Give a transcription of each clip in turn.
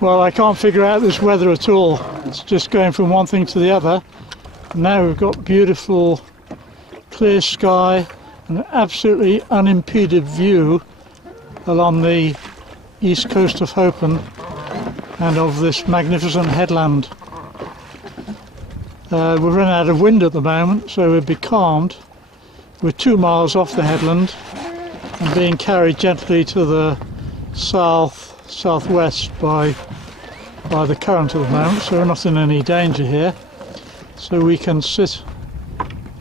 Well, I can't figure out this weather at all. It's just going from one thing to the other. Now we've got beautiful clear sky and an absolutely unimpeded view along the east coast of Hopen and of this magnificent headland. We've run out of wind at the moment, so we're becalmed. We're 2 miles off the headland and being carried gently to the southwest by the current at the moment, so we're not in any danger here. So we can sit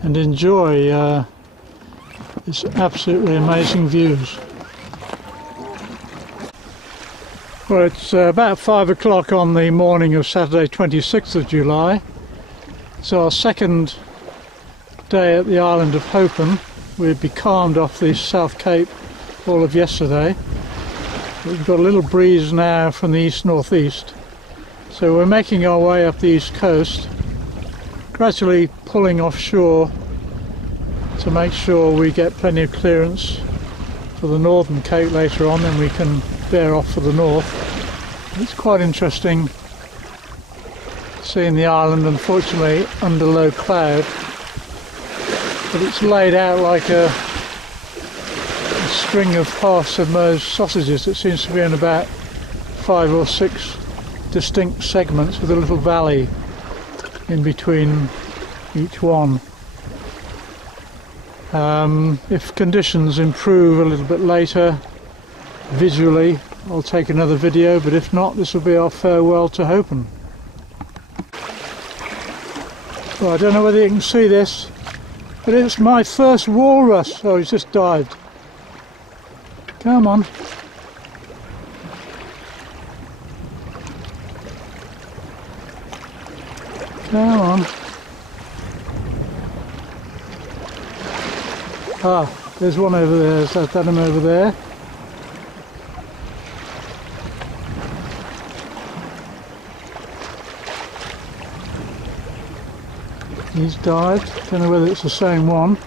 and enjoy this absolutely amazing views. Well, it's about 5 o'clock on the morning of Saturday 26th of July. It's our second day at the island of Hopen. We'd becalmed off the South Cape all of yesterday. We've got a little breeze now from the east-northeast. So we're making our way up the east coast, gradually pulling offshore to make sure we get plenty of clearance for the northern cape later on, then we can bear off for the north. It's quite interesting seeing the island, unfortunately under low cloud, but it's laid out like a string of half-submerged sausages. It seems to be in about 5 or 6 distinct segments with a little valley in between each one. If conditions improve a little bit later visually, I'll take another video, but if not, this will be our farewell to Hopen. Well, I don't know whether you can see this, but it's my first walrus. Oh, he's just dived. Come on. Come on. Ah, there's one over there. So I've done him over there. He's dived. Don't know whether it's the same one.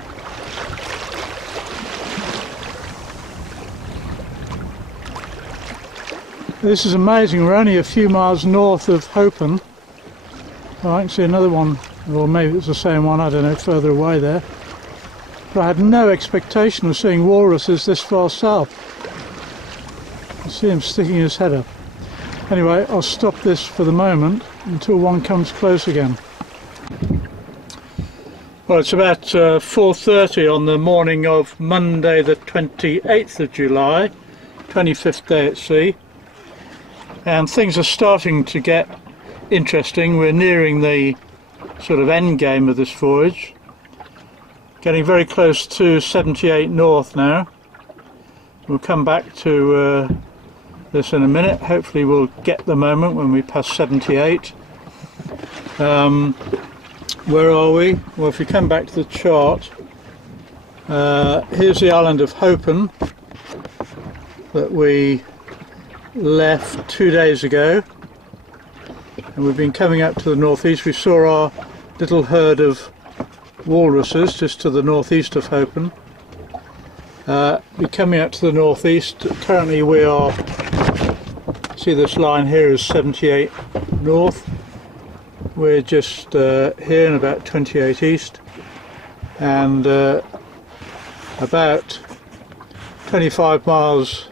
This is amazing. We're only a few miles north of Hopen. Oh, I can see another one, or maybe it's the same one, I don't know, further away there. But I had no expectation of seeing walruses this far south. I see him sticking his head up. Anyway, I'll stop this for the moment until one comes close again. Well, it's about 4:30 on the morning of Monday the 28th of July, 25th day at sea. And things are starting to get interesting. We're nearing the sort of end game of this voyage. Getting very close to 78 north now. We'll come back to this in a minute. Hopefully we'll get the moment when we pass 78. Where are we? Well, if we come back to the chart, here's the island of Hopen that we left 2 days ago, and we've been coming up to the northeast. We saw our little herd of walruses just to the northeast of Hopen. We're coming up to the northeast. Currently we are, see this line here is 78 north. We're just here in about 28 east, and about 25 miles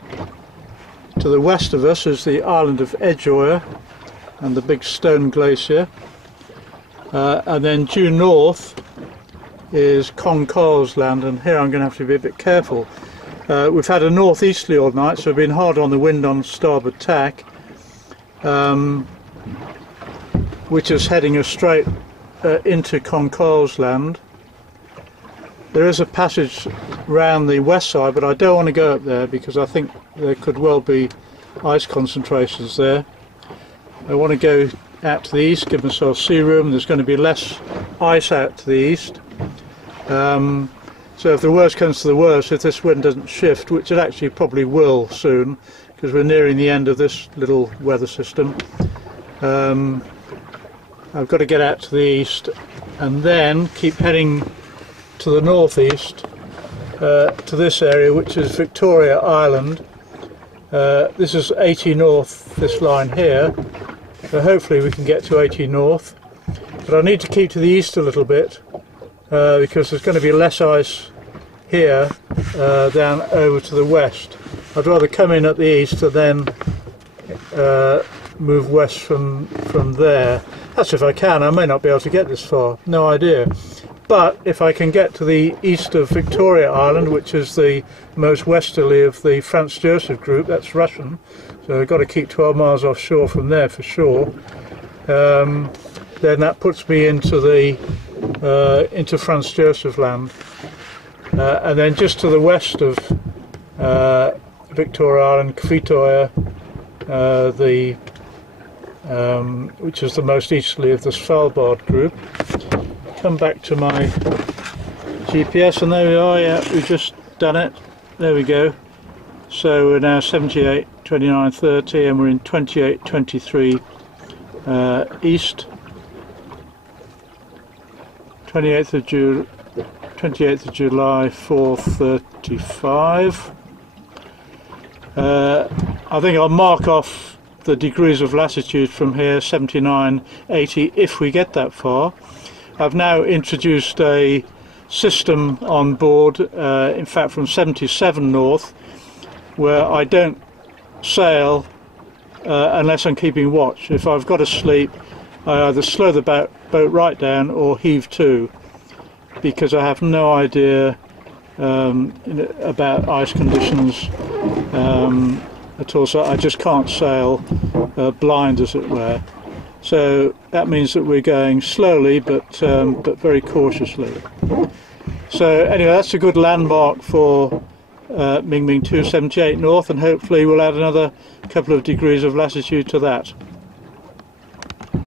to the west of us is the island of Edgeoyer and the big stone glacier, and then due north is Concours land, and here I'm going to have to be a bit careful. We've had a northeasterly all night, so we've been hard on the wind on starboard tack, which is heading us straight into Concours land. There is a passage round the west side, but I don't want to go up there because I think there could well be ice concentrations there. I want to go out to the east, give myself sea room. There's going to be less ice out to the east. So if the worst comes to the worst, if this wind doesn't shift, which it actually probably will soon, because we're nearing the end of this little weather system, I've got to get out to the east and then keep heading to the northeast to this area, which is Victoria Island, This is 80 north, this line here, so hopefully we can get to 80 north, but I need to keep to the east a little bit because there's going to be less ice here down over to the west. I'd rather come in at the east and then move west from there. That's if I can. I may not be able to get this far, no idea. But if I can get to the east of Victoria Island, which is the most westerly of the Franz Josef group, that's Russian, so I've got to keep 12 miles offshore from there for sure, then that puts me into into Franz Josef land. And then just to the west of Victoria Island, Kvitoya, which is the most easterly of the Svalbard group. Come back to my GPS and there we are, yeah, we've just done it. There we go. So we're now 78, 29, 30 and we're in 28, 23 east. 28th of July 4:35. I think I'll mark off the degrees of latitude from here, 79, 80, if we get that far. I've now introduced a system on board, in fact from 77 north, where I don't sail unless I'm keeping watch. If I've got to sleep, I either slow the boat right down or heave to, because I have no idea about ice conditions at all, so I just can't sail blind, as it were. So that means that we're going slowly but very cautiously. So anyway, that's a good landmark for Mingming II 78 north, and hopefully we'll add another couple of degrees of latitude to that.